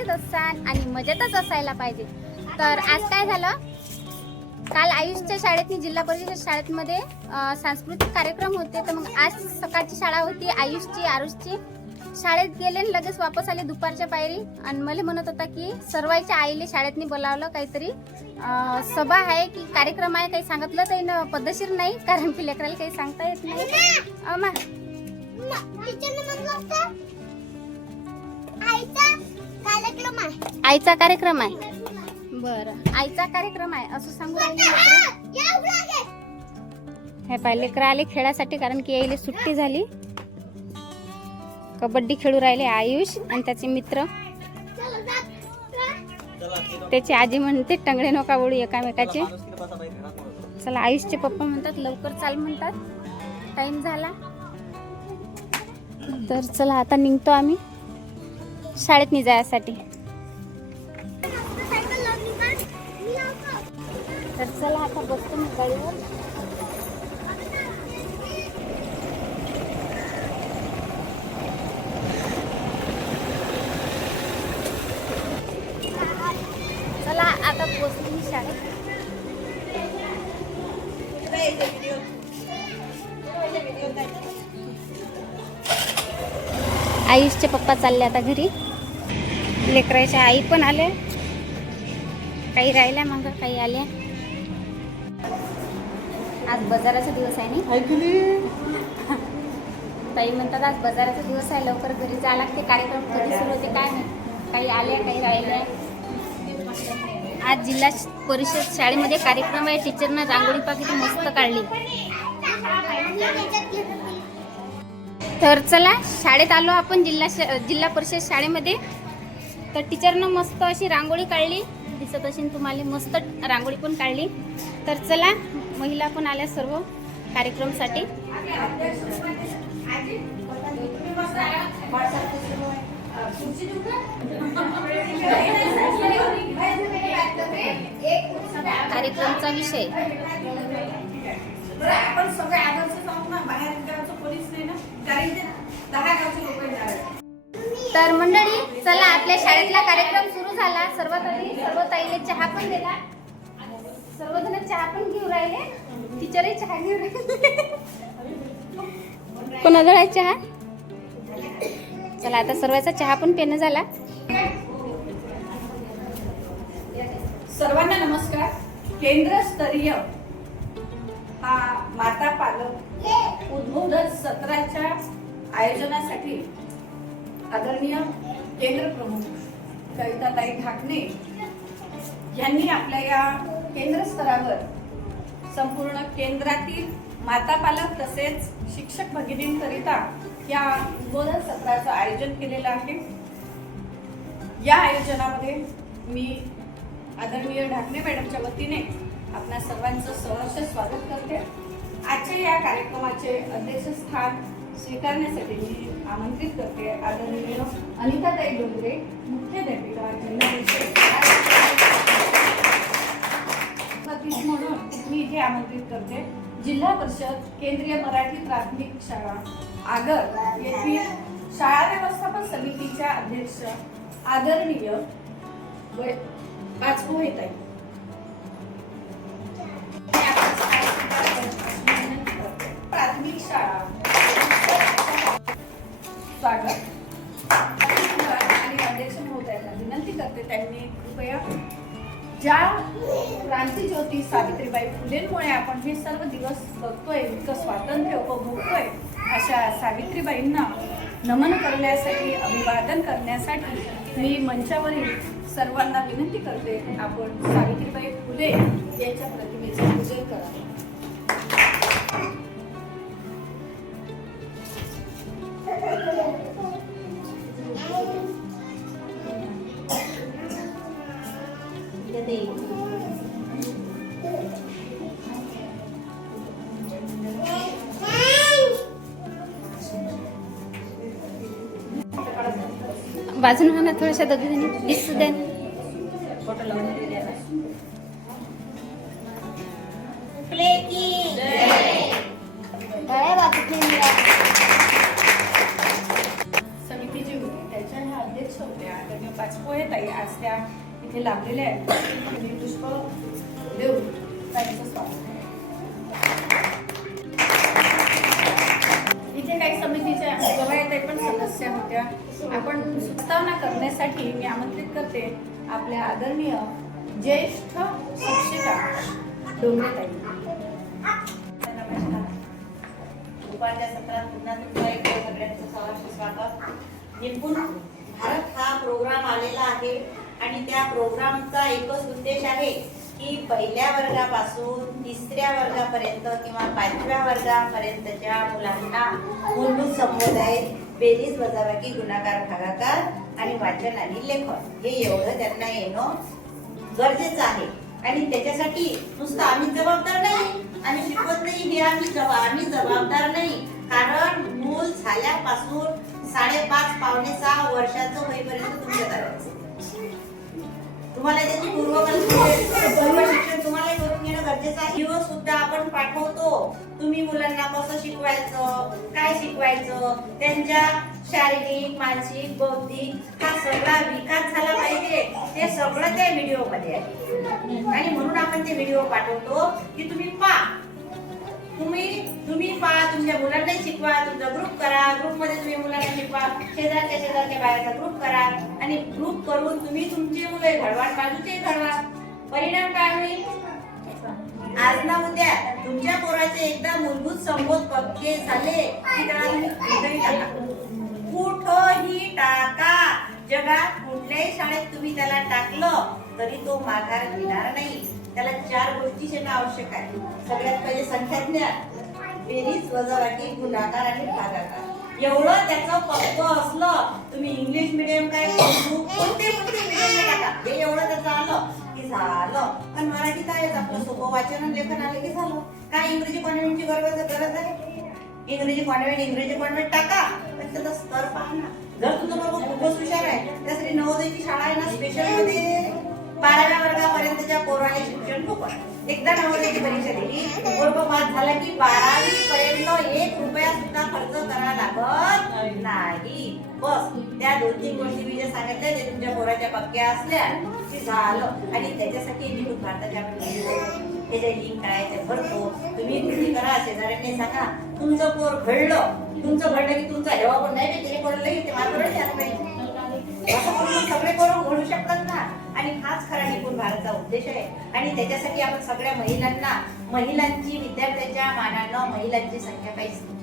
मजेत असाल आणि मजेतच असायला पाहिजे तर आज काय झालं काल आयुषच्या शाळेत जिल्हा परिषद शाळेतमध्ये सांस्कृतिक कार्यक्रम होते तर मग आज सकाळची शाळा होती आयुषची आरुषची शाळेत गेले आणि लगेच वापस आले दुपारच्या पायरी आणि मला म्हणत होता की सर्वांच्या आईले शाळेतनी बोलावलं काहीतरी सभा आहे की कार्यक्रम आहे काही सांगितलं तर ना पद्धतशीर नाही कारण की लेकराला काही सांगता येत नाही आईचा कार्यक्रम आहे. बरं. आईचा कार्यक्रम आहे असं सांगू राहिले. हे पाय लेकरं आले खेळासाठी कारण की यायला सुट्टी झाली. कबड्डी खेळू राहिले आयुष आणि त्याचे मित्र. त्याची आजी म्हणते टंगडे नका ओळू एकामेकाचे. चला आयुषचे पप्पा म्हणतात लवकर चाल म्हणतात. टाइम झाला. तर चला आता निघतो आम्ही. शाळेत नाही तर चला आता बसतो मी गाडीवर. चला आता पोचली मी शाळेत. आयुषचे पप्पा चालले आता घरी. लेकराच्या आई पण आले काही राहिल्या मग काही आल्या. आज बाजाराचा दिवस आहे नाही? ताई म्हणतात आज बाजाराचा दिवस आहे लवकर घरी जावं लागते कार्यक्रम कधी सुरू होते काय नाही. काही आल्या काही राहिल्या. आज जिल्हा परिषद शाळेमध्ये कार्यक्रम आहे टीचरनं रांगोळी पा किती मस्त काढली. तर चला शाळेत आलो आपण जिल्हा जिल्हा परिषद शाळेमध्ये. तर टीचरनं मस्त अशी रांगोळी काढली. दिसत असेल तुम्हाला मस्त रांगोळी पण काढली. तर चला महिला पण आल्या सर्व कार्यक्रमसाठी. कार्यक्रमचा विषय. तर मंडळी चला आपल्या शाळेतला कार्यक्रम सुरू झाला. सर्वात आधी सर्व ताईने चहा पण दिला. सर्वजण चहा पण घेऊ राहिले. टीचरही चहा घेऊ राहिले. कोणाजवळ आहे चहा? चला आता सर्वांचा चहा पण पेन झाला. सर्वांना नमस्कार. केंद्रस्तरीय हा माता पालक उद्बोधन सत्राच्या आयोजनासाठी आदरणीय केंद्र प्रमुख कविताताई ढाकणे यांनी आपल्या या केंद्र स्तरावर. संपूर्ण केंद्रातील माता पालक तसेच शिक्षक भगिनींकरिता या उद्बोधन सत्राचं आयोजन केलेलं आहे. या आयोजनामध्ये मी आदरणीय ढाकणे मॅडमच्या वतीने आपणा सर्वांचं सहर्ष स्वागत करते. आजच्या या कार्यक्रमाचे अध्यक्षस्थान स्वीकारण्यासाठी मी आमंत्रित करते आदरणीय अनिताताई डोंगरे मुख्याध्यापिका जिल्हा म्हणून मी इथे आमंत्रित करते. जिल्हा परिषद केंद्रीय मराठी प्राथमिक शाळा आगर येथील शाळा व्यवस्थापन समितीच्या अध्यक्ष आदरणीय वै- प्राथमिक शाळा. स्वागत. आणि अध्यक्ष महोदयांना विनंती करते त्यांनी कृपया ज्या क्रांती ज्योती सावित्रीबाई फुलेंमुळे आपण हे सर्व दिवस बघतोय इतकं स्वातंत्र्य उपभोगतोय अशा सावित्रीबाईंना नमन करण्यासाठी अभिवादन करण्यासाठी मी मंचावरील सर्वांना विनंती करते आपण सावित्रीबाई फुले यांच्या प्रतिमेचे पूजन करावे. बाजून मला थोड्याशा दोघी दिसू द्या फोटो लावून समिती जी होती त्याच्या ह्या अध्यक्ष होत्या. त्यांनी पाच ताई आज त्या इथे लाभलेल्या आहेत. पुष्प देऊ. ताईचं स्वागत. समस्या होत्या. आपण सुस्तावना करण्यासाठी मी आमंत्रित करते आपल्या आदरणीय ज्येष्ठ शिक्षिका डोंगरेताई. दुपारच्या सत्रात पुन्हा तुमचं एक सगळ्यांचं सहर्ष स्वागत. निपुण भारत हा प्रोग्राम आलेला आहे आणि त्या प्रोग्रामचा एकच उद्देश आहे की पहिल्या वर्गापासून तिसऱ्या वर्गापर्यंत किंवा पाचव्या वर्गापर्यंतच्या मुलांना मूलभूत संबोधाय बेरीज वजाबाकी गुणाकार भागाकार आणि वाचन आणि लेखन. हे एवढं त्यांना येणं गरजेचं आहे. आणि त्याच्यासाठी नुसतं आम्ही जबाबदार नाही आम्ही शिकवत नाही हे आम्ही जबा आम्ही जबाबदार नाही. कारण मूल झाल्यापासून साडेपाच पावणे सहा वर्षाचं होईपर्यंत तुमच्या करायचं. तुम्हाला त्याची पूर्वकल्पना पूर्व शिक्षण तुम्हाला करून घेणं गरजेचं आहे. दिवस सुद्धा आपण पाठवतो. तुम्ही मुलांना कसं शिकवायचं काय शिकवायचं त्यांच्या शारीरिक मानसिक बौद्धिक हा सगळा विकास झाला पाहिजे. ते सगळं त्या व्हिडिओमध्ये आहे. आणि म्हणून आपण ते व्हिडिओ पाठवतो की तुम्ही पहा. तुम्ही तुम्ही पहा तुमच्या मुलांना शिकवा तुमचा ग्रुप करा. ग्रुपमध्ये तुम्ही मुलांना शिकवा. शेजारच्या शेजारच्या बाहेरचा ग्रुप करा. आणि ग्रुप करून तुम्ही तुमचे मुलं घडवा बाजूचे घडवा परिणाम काय होईल? आज ना उद्या तुमच्या पोराचे एकदा मूलभूत संबोध पक्के झाले की त्याला तुम्ही कुठंही टाका. जगात कुठल्याही शाळेत तुम्ही त्याला टाकलं तरी तो माघार घेणार नाही. त्याला चार गोष्टी येणं आवश्यक आहे. सगळ्यात पहिले संख्याज्ञान बेरीज वजाबाकी गुणाकार आणि भागाकार. एवढं त्याचं पक्व असलं तुम्ही इंग्लिश मिडियम काय कोणते कोणते मिडियम टाका? हे एवढं त्याचं आलं की झालं. पण मराठीत आहेच आपलं सोपं वाचन लेखन आलं की झालं. काय इंग्रजी कॉन्व्हेंटची गरज गरज आहे. इंग्रजी कॉन्व्हेंट इंग्रजी कॉन्व्हेंट टाका. पण त्याचा स्तर पाहा ना. जर तुझं बाबा खूपच हुशार आहे त्यासाठी नवोदयची शाळा आहे ना स्पेशलमध्ये. बाराव्या वर्गापर्यंतच्या पोराने शिक्षण फुकट एकदा नवोदयची परीक्षा दिली. वर्ग पास झाला की बारावी पर्यंत एक रुपया सुद्धा खर्च करावा लागत नाही. बस. त्या दोन तीन गोष्टी मी जे सांगितल्या ते तुमच्या पोराच्या पक्क्या असल्या की झालं. आणि त्याच्यासाठी मी भारताच्या हे जे लिंक आहे ते भरतो तुम्ही कृती करा शेजाऱ्यांनी सांगा. तुमचं पोर घडलं. तुमचं घडलं की तुमचा हेवा पण नाही ते कोणाला ते माझ्याकडे पाहिजे असं सगळे करून म्हणू शकतात ना. आणि हाच खरा निपुण भारतचा उद्देश आहे. आणि त्याच्यासाठी आपण सगळ्या महिलांना महिलांची विद्यार्थ्यांच्या मानानं महिलांची संख्या पाहिजे.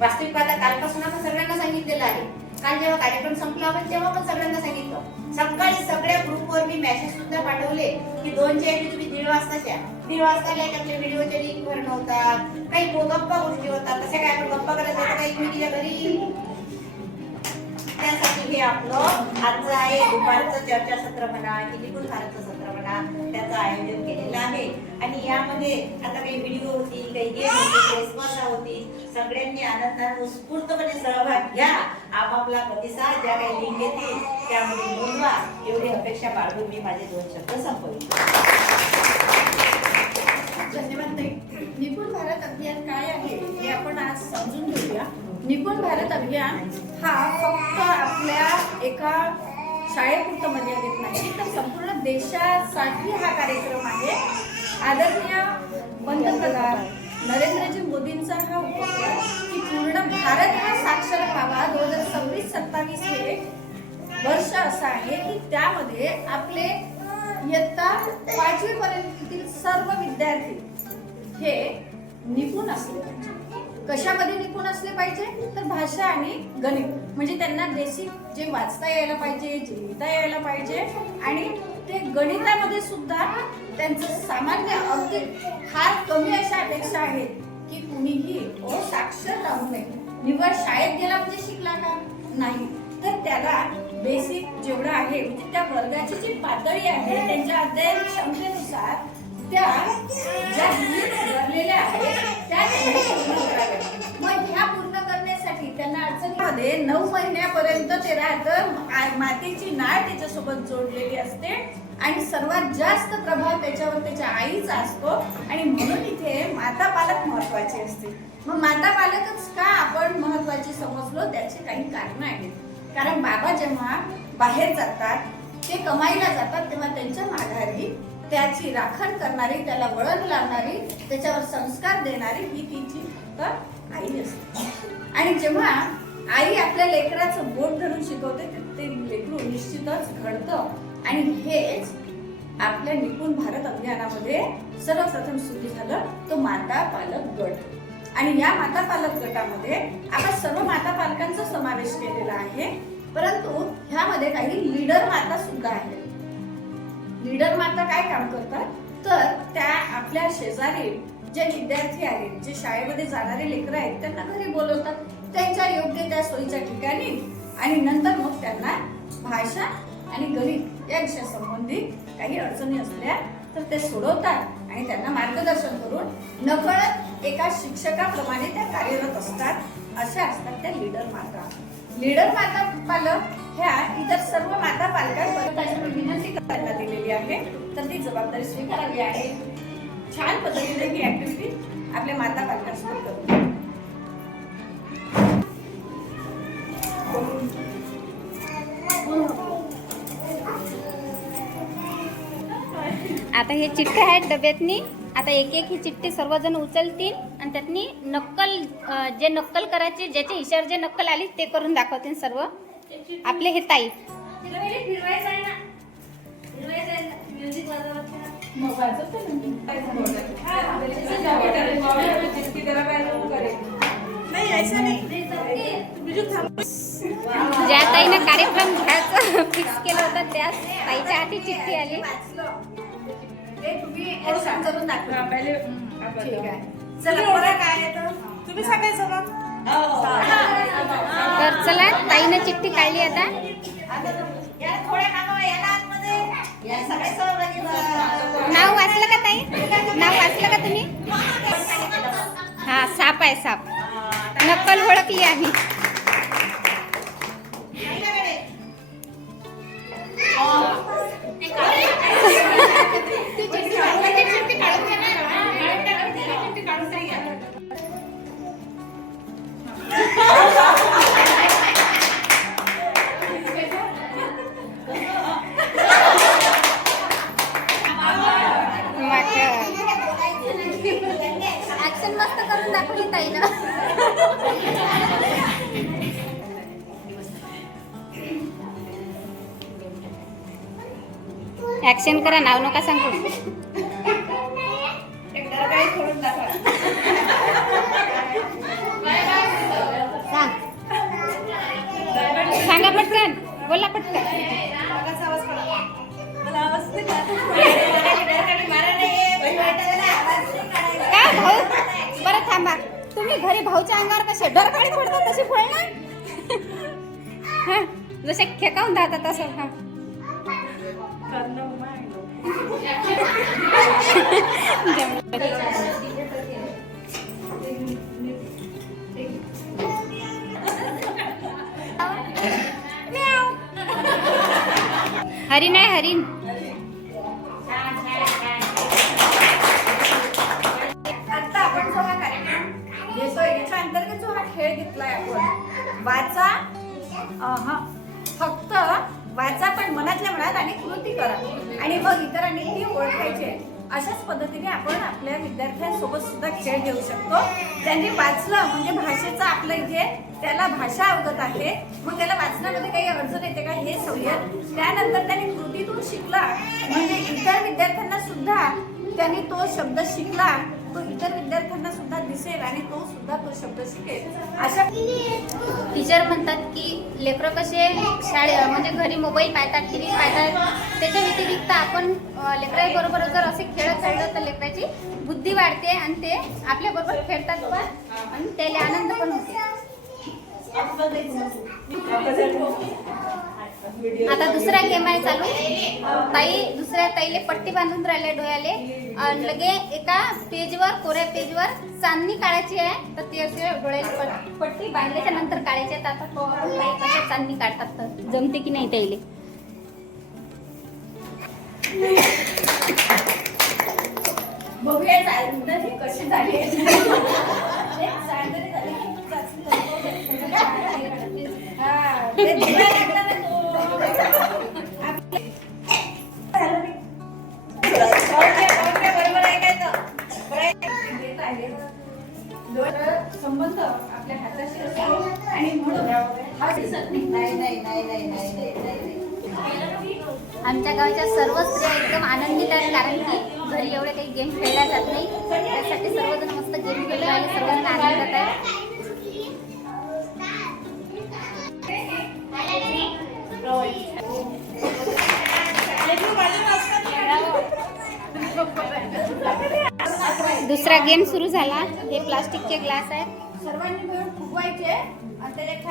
वास्तविक आता कालपासून आपण सगळ्यांना सांगितलेलं आहे. काल जेव्हा कार्यक्रम संपला आपण तेव्हा पण सगळ्यांना सांगितलं. सकाळी सगळ्या ग्रुपवर मी मेसेज सुद्धा पाठवले की दोनच्या ऐवजी तुम्ही दीड वाजताच्या दीड वाजता काय आपल्या व्हिडिओच्या लिंक भरणं होतात काही गप्पा गोष्टी होतात. तशा काय आपण गप्पा करायचं काही एकमेकीच्या घरी त्यासाठी हे आपलं आजचं आहे. दुपारचं चर्चासत्र म्हणा की निपुण भारतचं सत्र म्हणा त्याचं आयोजन केलेलं आहे. आणि यामध्ये आता काही व्हिडिओ होतील काही गेम होतील काही स्पर्धा होतील. सगळ्यांनी आनंदाने उत्स्फूर्तपणे सहभाग घ्या. आपापला प्रतिसाद ज्या काही लिंक येतील त्यामध्ये नोंदवा. एवढी अपेक्षा बाळगून मी माझे दोन शब्द संपवले धन्यवाद निपुण भारत अभियान काय आहे हे आपण आज समजून घेऊया. निपुण भारत अभियान हा फक्त आपल्या एका शाळेपुरतं मर्यादित नाही. तर संपूर्ण देशासाठी हा कार्यक्रम आहे. आदरणीय पंतप्रधान नरेंद्रजी मोदींचा हा उपक्रम की पूर्ण भारत हा साक्षर व्हावा. दोन हजार सव्वीस सत्तावीस हे वर्ष असं आहे की त्यामध्ये आपले इयत्ता पाचवी पर्यंततील सर्व विद्यार्थी हे निपुण असले पाहिजे कशामध्ये निपुण असले पाहिजे? तर भाषा आणि गणित. म्हणजे त्यांना बेसिक जे वाचता यायला पाहिजे जे लिहिता यायला पाहिजे आणि ते गणितामध्ये सुद्धा त्यांचं सामान्य अगदी फार कमी अशा अपेक्षा आहेत की कुणीही साक्षर राहू नये. निवड शाळेत गेला म्हणजे शिकला का? नाही. तर त्याला बेसिक जेवढं आहे म्हणजे त्या वर्गाची जी पातळी आहे त्यांच्या अध्ययन क्षमतेनुसार त्या ज्या needs ठरलेल्या आहेत त्या त्यांनी पूर्ण कराव्या मग ह्या पूर्ण करण्यासाठी त्यांना अडचणीमध्ये नऊ महिन्यापर्यंत ते राहतं मातीची मातेची नाळ त्याच्यासोबत जोडलेली असते आणि सर्वात जास्त प्रभाव त्याच्यावर त्याच्या आईचा असतो. आणि म्हणून इथे माता पालक महत्त्वाचे असते. मग माता पालकच का आपण महत्त्वाचे समजलो? त्याचे काही कारण आहेत. कारण बाबा जेव्हा बाहेर जातात ते कमाईला जातात तेव्हा त्यांच्या माघारी त्याची राखण करणारी त्याला वळण लावणारी त्याच्यावर संस्कार देणारी ही तिची आई असते. आणि जेव्हा आई आपल्या लेकराचं बोट धरून शिकवते ते- ते लेकरू निश्चितच घडतं. आणि हेच आपल्या निपुण भारत अभियानामध्ये सर्वप्रथम सुरू झालं तो माता पालक गट. आणि या माता पालक गटामध्ये आपण सर्व माता पालकांचा समावेश केलेला आहे. परंतु ह्यामध्ये काही लीडर माता सुद्धा आहेत. लीडर माता काय काम करतात? तर त्या आपल्या शेजारी जे विद्यार्थी आहेत जे शाळेमध्ये जाणारे लेकरं आहेत त्यांना घरी बोलवतात. त्यांच्या योग्य त्या सोयीच्या ठिकाणी आणि नंतर मग त्यांना भाषा आणि गणित या विषयासंबंधित काही अडचणी असल्या तर ते सोडवतात आणि त्यांना मार्गदर्शन करून नकळत एका शिक्षकाप्रमाणे त्या कार्यरत असतात अशा असतात त्या लीडर माता. लीडर माता पालक ह्या इतर सर्व माता पालकांपर्यंत विनंती करायला दिलेली आहे. तर ती जबाबदारी स्वीकारावी आहे. छान पद्धतीने ही ऍक्टिव्हिटी आपल्या माता पालकांसोबत करू. आता हे चिठ्ठ्या आहेत डब्यातनी. आता एक एक ही चिठ्ठी सर्वजण उचलतील. आणि त्यातनी नक्कल जे नक्कल करायचे ज्याच्या हिशावर जे नक्कल आली ते करून दाखवतील सर्व आपले हे ताई. ज्या ताईनं कार्यक्रम घ्यायचं फिक्स केलं होतं त्या ताईच्या हाती चिठ्ठी आली. हे करून दाखवा. ठीक आहे. चला बरं काय आहे तर? तुम्ही सांगायचं मग तर चला ताईनं चिठ्ठी काढली आता. नाव वाचलं का ताई? नाव वाचलं का तुम्ही? हा साप आहे साप. नक्कल ओळखली आम्ही. नाव नका सांगू. सांगा. पटकन. बोला पटकन. का भाऊ? बरं थांबा. तुम्ही घरी भाऊच्या अंगावर कसे डरकाळी पडतात तसे फोड ना. जसे खेकावून जातात तसं. हा. हरिण आहे हरिण. आता आपण जो हा कार्यक्रम घेतोय याच्या अंतर्गत जो हा खेळ घेतलाय आपण. वाचा. फक्त वाचा पण मनातल्या मनात आणि कृती करा. आणि मग इतरांनी ती ओळखायची अशाच पद्धतीने आपण आपल्या विद्यार्थ्यांसोबत सुद्धा खेळ घेऊ शकतो. त्यांनी वाचलं म्हणजे भाषेचं आपलं जे त्याला भाषा अवगत आहे. मग त्याला वाचण्यामध्ये काही अडचण येते का हे सवयत त्यानंतर त्यांनी कृतीतून शिकला. म्हणजे इतर विद्यार्थ्यांना सुद्धा त्यांनी तो शब्द शिकला. तो इतर विद्यार्थ्यांना सुद्धा दिसेल आणि तो सुद्धा तो शब्द शिकेल. अशा टीचर म्हणतात की लेकरं कसे शाळे म्हणजे घरी मोबाईल पाहतात टी व्ही पाहतात त्याच्या व्यतिरिक्त आपण लेकराबरोबर जर असे खेळ खेळलं तर लेकराची बुद्धी वाढते आणि ते आपल्याबरोबर खेळतात पण आणि त्याला आनंद पण होते. आता दुसरा गेम आहे चालू. ताई दुसऱ्या ताईले पट्टी बांधून राहिले डोळ्याले. आणि लगे एका पेजवर कोऱ्या पेजवर चांदणी काढायची आहे. तर ते असे डोळ्याला पट्टी बांधल्याच्या नंतर काढायची आहे. आता चांदणी काढतात तर. जमते की नाही ताईले? बघूया कशी झाली.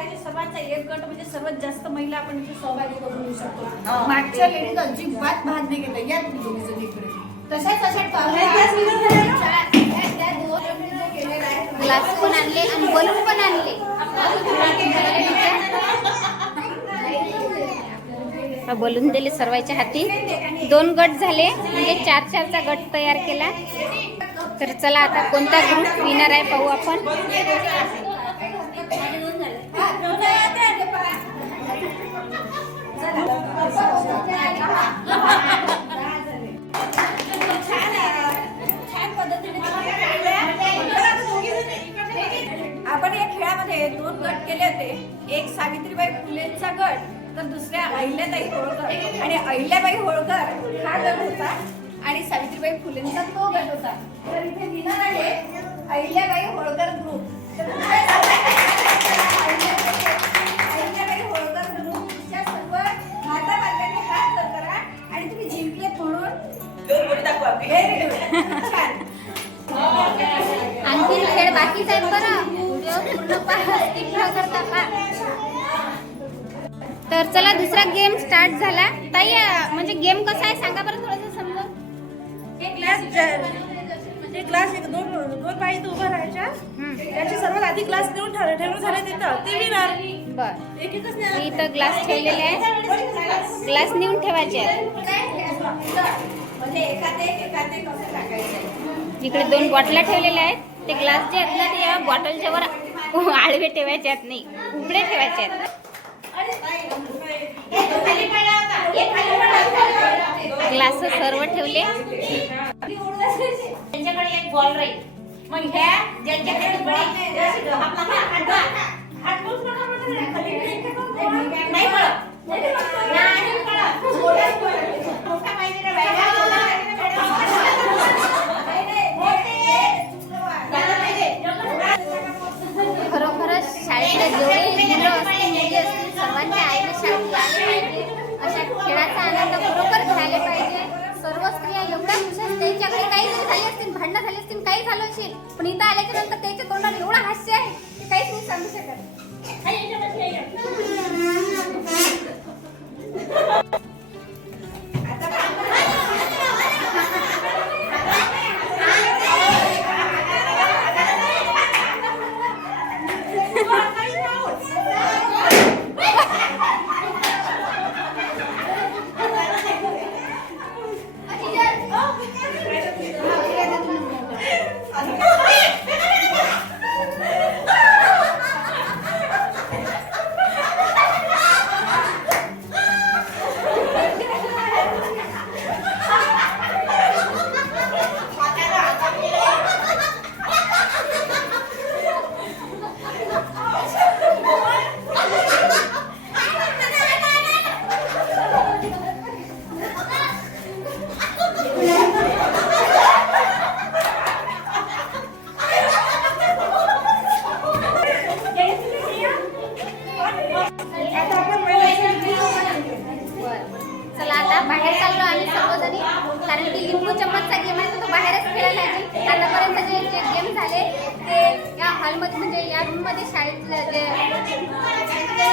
खाली सर्वांचा एक गट म्हणजे सर्वात जास्त महिला आपण इथे सहभागी शकतो. मागच्या लेडीज अजिबात भाग नाही घेतला या तुम्ही दोघी जणी इकडे तशाच तशा ग्लास पण आणले आणि बलून पण आणले. बलून दिले सर्वांच्या हाती. दोन गट झाले. म्हणजे चार चारचा गट तयार केला. तर चला आता कोणता ग्रुप विनर आहे पाहू आपण. आपण या खेळामध्ये दोन गट केले होते. एक सावित्रीबाई फुलेंचा गट तर दुसऱ्या अहिल्याताई होळकर. आणि अहिल्याबाई होळकर हा गट होता आणि सावित्रीबाई फुलेंचा तो गट होता. तर इथे विनर आहे अहिल्याबाई होळकर ग्रुप तर खेळ बाकीच आहेत बरं व्हिडिओ पूर्ण पहा skip न करता पहा. तर चला दुसरा गेम स्टार्ट झाला. ताई म्हणजे गेम कसा आहे सांगा बरं थोडंसं समजून. क्लास म्हणजे क्लास एक दोन दोन इथं उभ्या राहायच्या. त्याचे सर्वात आधी क्लास नेऊन ठेवले ठेवून झाले तिथं ते विनर बर. एक एकच नाही इथं ग्लास ठेवलेले आहेत ग्लास नेऊन ठेवायचे आहेत. इकडे दोन बॉटला ठेवलेल्या आहेत. ते ग्लास जे आहेत ना ते या बॉटलच्या वर आळवे ठेवायचे आहेत नाही उघडे ठेवायचे आहेत ग्लास सर्व ठेवले त्यांच्याकडे एक बॉल राहील मग ह्या ज्यांच्याकडे बॉल नाही, जेवढे मुलं असतील मुली असतील सर्वांच्या आईने शाळेत आले पाहिजे. अशा खेळाचा आनंद खरोखर घ्यायला पाहिजे. सर्व स्त्रिया एवढ्या खुश त्यांच्याकडे काही जरी झाली असतील भांडणं झाली असतील काही झालं असेल पण इथं आल्याच्यानंतर त्याच्या तोंडात एवढं हास्य आहे की काहीच नाही सांगू शकत. आता रूममध्ये जे ते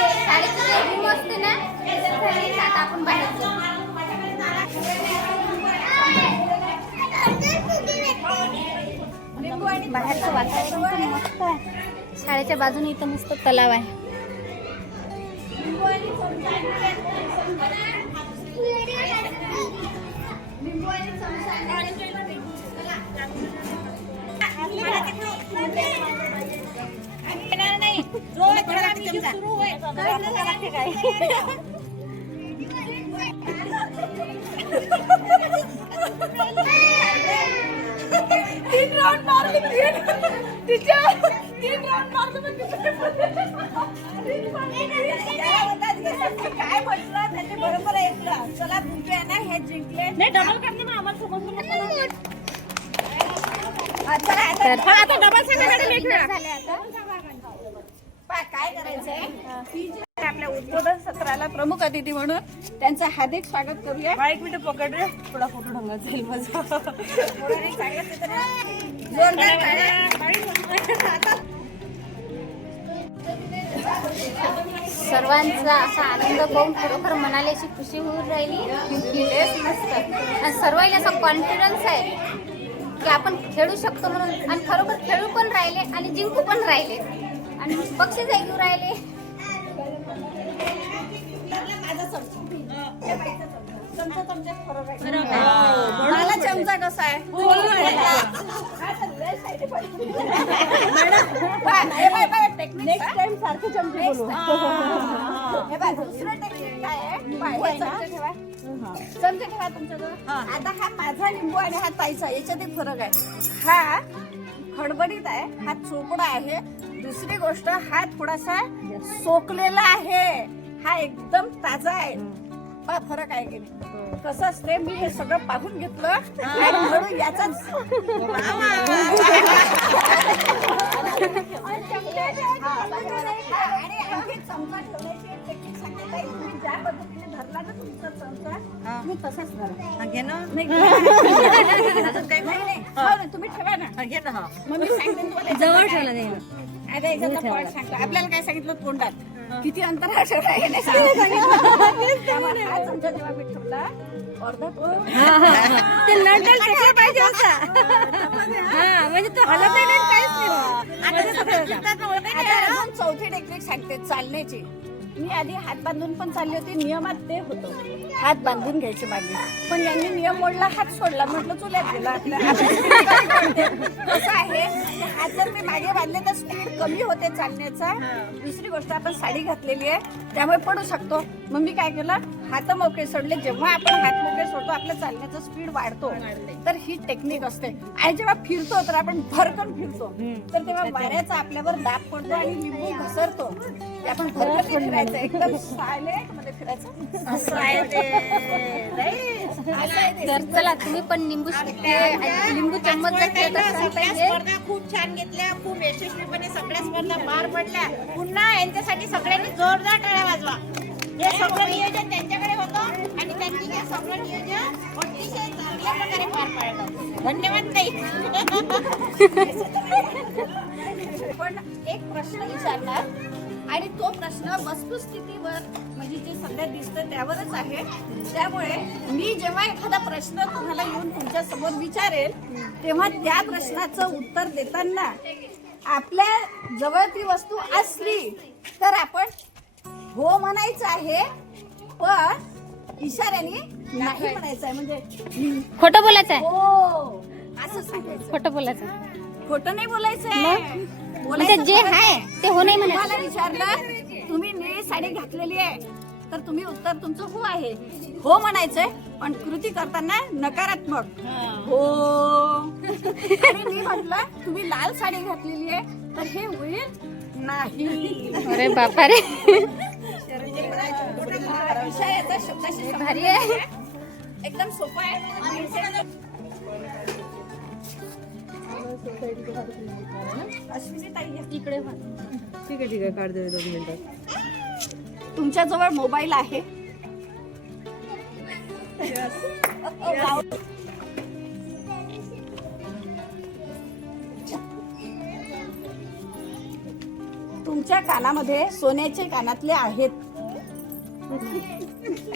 जे रूम असते ना त्याच्यात झाले आपण बाहेर बाहेरचं वातावरण मस्त आहे. शाळेच्या बाजूने इथं मस्त तलाव आहे. तीन राऊंड मारले तीन तिच्या तीन round मारलं पण काय म्हटलं त्याचे बरोबर ऐकलं चला बुके ना हे जिंकले नाही डबल करणे मग आम्हाला समजलं नको ना. चला आता डबल सांगा. झाले आता काय करायचंय. आपल्या उद्बोधन सत्राला प्रमुख अतिथी म्हणून त्यांचं हार्दिक स्वागत करूया. हा, एक मिनिट पकड रे. थोडा फोटो ढंगात जाईल माझा. जोरदार टाळ्या. सर्वांचा असा आनंद पाहून खरोखर मनाला अशी खुशी होऊन राहिली. मस्त. आणि सर्वांना असा कॉन्फिडन्स आहे की आपण खेळू शकतो म्हणून. आणि खरोखर खेळू पण राहिले आणि जिंकू पण राहिले. आणि बक्षीस घेऊ राहिले. मला चमचा कसा आहे. सारखे चमचे दुसरं टेक्निक काय चमचे ठेवा. तुमच्याजवळ आता हा माझा लिंबू आणि हा ताईचा याच्यात एक फरक आहे. हा खडबडीत आहे हा चोपडा आहे दुसरी गोष्ट हा थोडासा सोकलेला आहे. हा एकदम ताजा आहे. पहा फरक आहे की नाही? कसं असते मी हे सगळं पाहून घेतलं आणि म्हणून याचाच आणि आणखी चमचा ठेवण्याची एक technique सांगते ताई. तुम्ही ज्या पद्धतीने धरला ना. तुमचा चमचा तुम्ही तसाच धरा घे ना. नाही नाही, नाही. हो ना, तुम्ही ठेवा ना घे ना. हा मग मी सांगते ना तुम्हाला. जवळ ठेवलं आता याच्यातला पॉईंट सांगतो. आपल्याला काय सांगितलं? तोंडात. किती अंतर हा ठेवला हे नाही सांगितलं. त्यामुळे चमचा जेव्हा मी ठेवला अर्धा पोत. ते लंडन कसं पाहिजे होता. म्हणजे तो हलत नाही काहीच नाही. आता अजून चौथी टेक्निक सांगते चालण्याची. मी आधी हात बांधून पण चालली होती नियमात ते होतं. हात बांधून घ्यायचे मागे. पण यांनी नियम मोडला हात सोडला. म्हटलं चुल्यात गेला कसं आहे. हात जर मी मागे बांधले तर स्पीड कमी होते चालण्याचा. दुसरी गोष्ट आपण साडी घातलेली आहे. त्यामुळे पडू शकतो. मग मी काय केलं? हात मोकळे सोडले. जेव्हा आपण हात मोकळे सोडतो आपल्या चालण्याचा स्पीड वाढतो. तर ही टेक्निक असते. आणि जेव्हा फिरतो तर आपण भरकन फिरतो. तर तेव्हा वाऱ्याचा आपल्यावर दाब पडतो आणि लिंबू घसरतो. आपण भरकन फिरायचं. एकदम सायलेंटमध्ये फिरायचं. ते. तर चला तुम्ही पण लिंबू ते लिंबू चम्मच हे स्पर्धा खूप छान घेतल्या. खूप यशस्वीपणे सगळ्या स्पर्धा पार पडल्या. पुन्हा यांच्यासाठी सगळ्यांनी जोरदार टाळ्या वाजवा. हे सगळं नियोजन त्यांच्याकडे होतं आणि त्यांनी हे सगळं नियोजन अतिशय चांगल्या प्रकारे पार पाडलं. धन्यवाद नाही पण एक प्रश्न विचारणार आणि तो प्रश्न वस्तुस्थितीवर म्हणजे जे सध्या दिसतं त्यावरच आहे. त्यामुळे मी जेव्हा एखादा प्रश्न तुम्हाला येऊन तुमच्यासमोर विचारेल तेव्हा त्या प्रश्नाचं उत्तर देताना आपल्या जवळ ती वस्तू असली तर आपण हो म्हणायचं आहे पण इशाऱ्याने नाही म्हणायचं आहे म्हणजे खोटं बोलायचं आहे? हो असं सांगायचं. खोटं बोलायचं आहे. खोटं नाही बोलायचं आहे. म्हणजे जे आहे ते हो नाही म्हणायचं. तुम्हाला विचारलं तुम्ही निळी साडी घातलेली आहे तर तुम्ही उत्तर तुमचं हो आहे. हो म्हणायचंय पण कृती करताना नकारात्मक. हो. आणि मी म्हटलं तुम्ही लाल साडी घातलेली आहे तर हे होईल नाही. अरे बापा रे. भारी आहे. एकदम सोपं आहे. अश्विनी ताई या. इकडे ठीक आहे ठीक आहे. काढ दे दोन मिनिटात तुमच्या जवळ मोबाईल आहे. तुमच्या कानामध्ये सोन्याचे कानातले आहेत.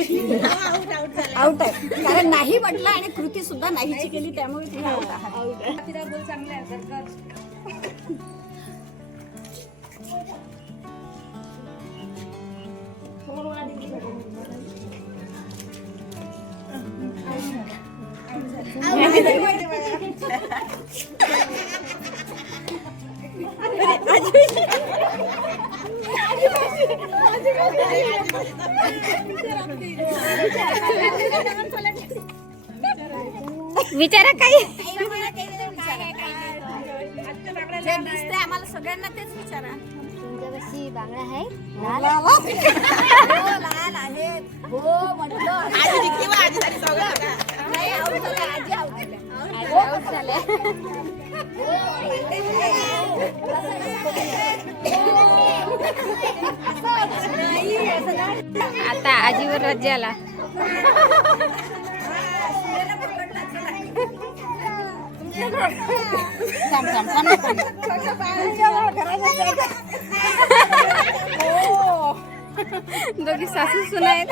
आउट आहे कारण नाही म्हटलं आणि कृती सुद्धा नाहीची केली त्यामुळे तुम्ही आउट आहात विचारा काही दिसते आम्हाला सगळ्यांना तेच विचारा तुमच्यापाशी बांगडा आहे लहान आहेत हो म्हटलं नाही out झाल्या, आजी आऊट झाल्या आता आजीवर राज्य आला. दोघी सासू सुना आहेत.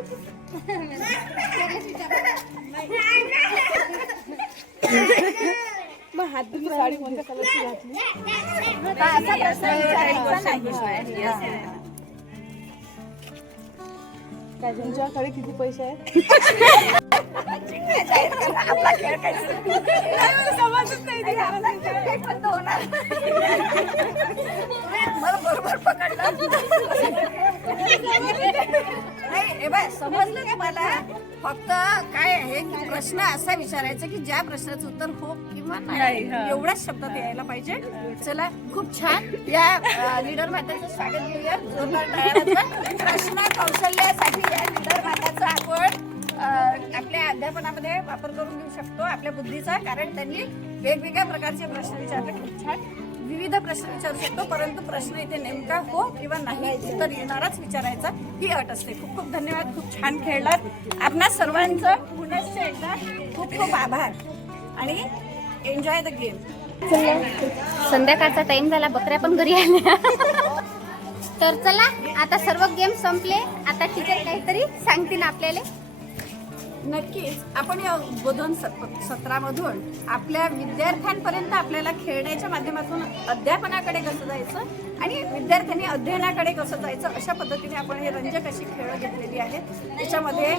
आउट चला कसं वाटलं असा प्रश्न विचारायचा नाही काय तुमच्याकडे किती पैसे आहेत आपला खेळ काय समजत नाही ते. काही बंद होणार मला बरोबर पकडलं. नाही हे बाय समजलं का मला? फक्त काय आहे की प्रश्न असा विचारायचा की ज्या प्रश्नाचं उत्तर हो किंवा नाही एवढ्याच शब्दात यायला पाहिजे. चला खूप छान. या लीडर माताचं स्वागत घेऊया. जोरदार प्रश्न कौशल्यासाठी या लीडर माताचं आपण आपल्या अध्यापनामध्ये वापर करून घेऊ शकतो आपल्या बुद्धीचा कारण त्यांनी वेगवेगळ्या प्रकारचे प्रश्न विचारले. खूप छान. विविध प्रश्न विचारू शकतो परंतु प्रश्न इथे नेमका हो किंवा नाही उत्तर येणारच विचारायचा ही अट असते. खूप खूप धन्यवाद खूप छान खेळलात. आपणा सर्वांचं पुनश्च एकदा खूप खूप आभार. आणि एन्जॉय द गेम संध्याकाळचा टाइम झाला बकऱ्या पण घरी आल्या. तर चला आता सर्व गेम संपले. आता टीचर काहीतरी सांगतील आपल्याला. नक्कीच. आपण या उद्बोधन सत्रामधून आपल्या विद्यार्थ्यांपर्यंत आपल्याला खेळण्याच्या माध्यमातून अध्यापनाकडे कसं जायचं आणि विद्यार्थ्यांनी अध्ययनाकडे कसं जायचं अशा पद्धतीने आपण हे रंजक अशी खेळं घेतलेली आहेत. त्याच्यामध्ये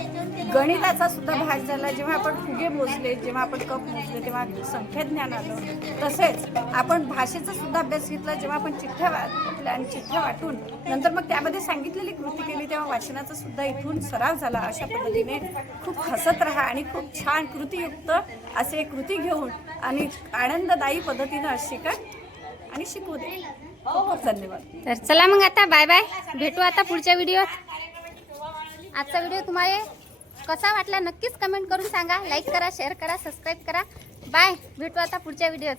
गणिताचा सुद्धा भाग झाला. जेव्हा आपण फुगे मोजले जेव्हा आपण कप मोजले तेव्हा संख्याज्ञान आलं. तसेच आपण भाषेचा सुद्धा अभ्यास घेतला. जेव्हा आपण चिठ्ठ्या वाटल्या आणि चिठ्ठ्या वाटून नंतर मग त्यामध्ये सांगितलेली कृती केली तेव्हा वाचनाचा सुद्धा इथून सराव झाला. अशा पद्धतीने खूप हसत राहा आणि खूप छान कृतीयुक्त असे कृती घेऊन आणि आनंददायी पद्धतीनं शिका आणि शिकू दे. हो धन्यवाद. तर चला मग आता बाय बाय. भेटू आता पुढच्या व्हिडिओत. आजचा व्हिडिओ तुम्हाला कसा वाटला नक्कीच कमेंट करून सांगा. लाईक करा शेअर करा सबस्क्राईब करा. बाय. भेटू आता पुढच्या व्हिडिओत.